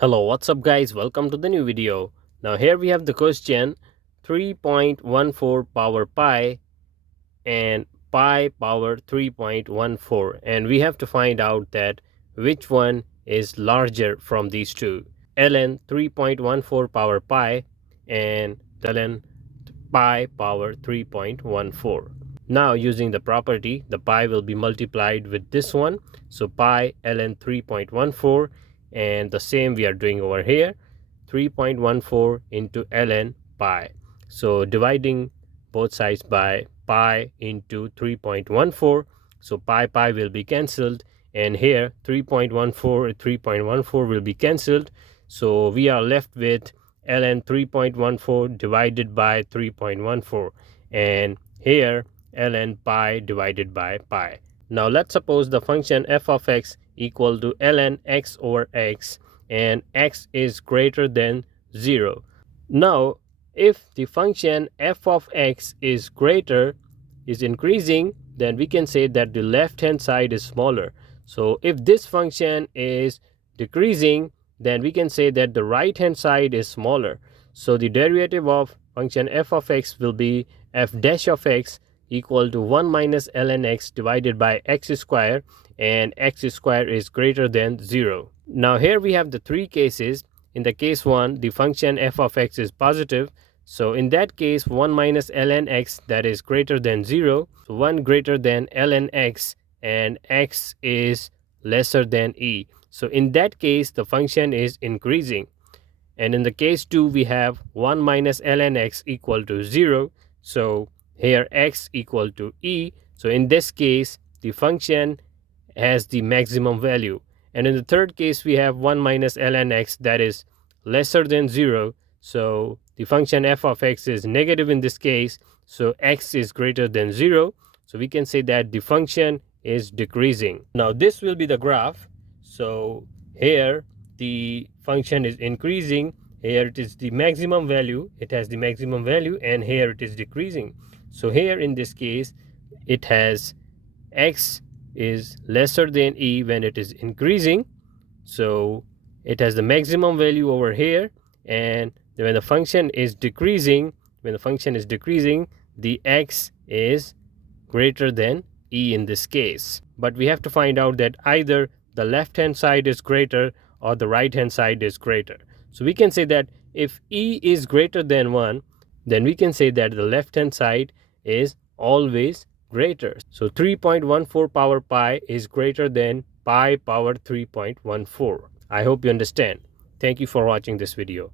Hello, what's up guys? Welcome to the new video. Now here we have the question 3.14 power pi and pi power 3.14, and we have to find out that which one is larger from these two, ln 3.14 power pi and ln pi power 3.14. Now using the property, the pi will be multiplied with this one, so pi ln 3.14, and the same we are doing over here, 3.14 into ln pi. So dividing both sides by pi into 3.14, so pi will be cancelled, and here 3.14 will be cancelled, so we are left with ln 3.14 divided by 3.14, and here ln pi divided by pi. Now let's suppose the function f of x equal to ln x over x, and x is greater than 0. Now if the function f of x is increasing, then we can say that the left hand side is smaller. So if this function is decreasing, then we can say that the right hand side is smaller. So the derivative of function f of x will be f dash of x equal to 1 minus ln x divided by x square, and x square is greater than 0. Now here we have the three cases. In the case 1, the function f of x is positive, so in that case 1 minus ln x, that is greater than 0, so 1 greater than ln x, and x is lesser than e. So in that case the function is increasing. And in the case 2, we have 1 minus ln x equal to 0, so here x equal to e. So in this case the function has the maximum value. And in the third case we have 1 minus ln x, that is lesser than 0, so the function f of x is negative in this case, so x is greater than 0, so we can say that the function is decreasing. Now this will be the graph. So here the function is increasing, here it is the maximum value, it has the maximum value, and here it is decreasing. So here in this case it has x is lesser than e when it is increasing, so it has the maximum value over here, and when the function is decreasing, the x is greater than e in this case. But we have to find out that either the left hand side is greater or the right hand side is greater. So we can say that if e is greater than 1, then we can say that the left hand side is always greater. So 3.14 power pi is greater than pi power 3.14. I hope you understand. Thank you for watching this video.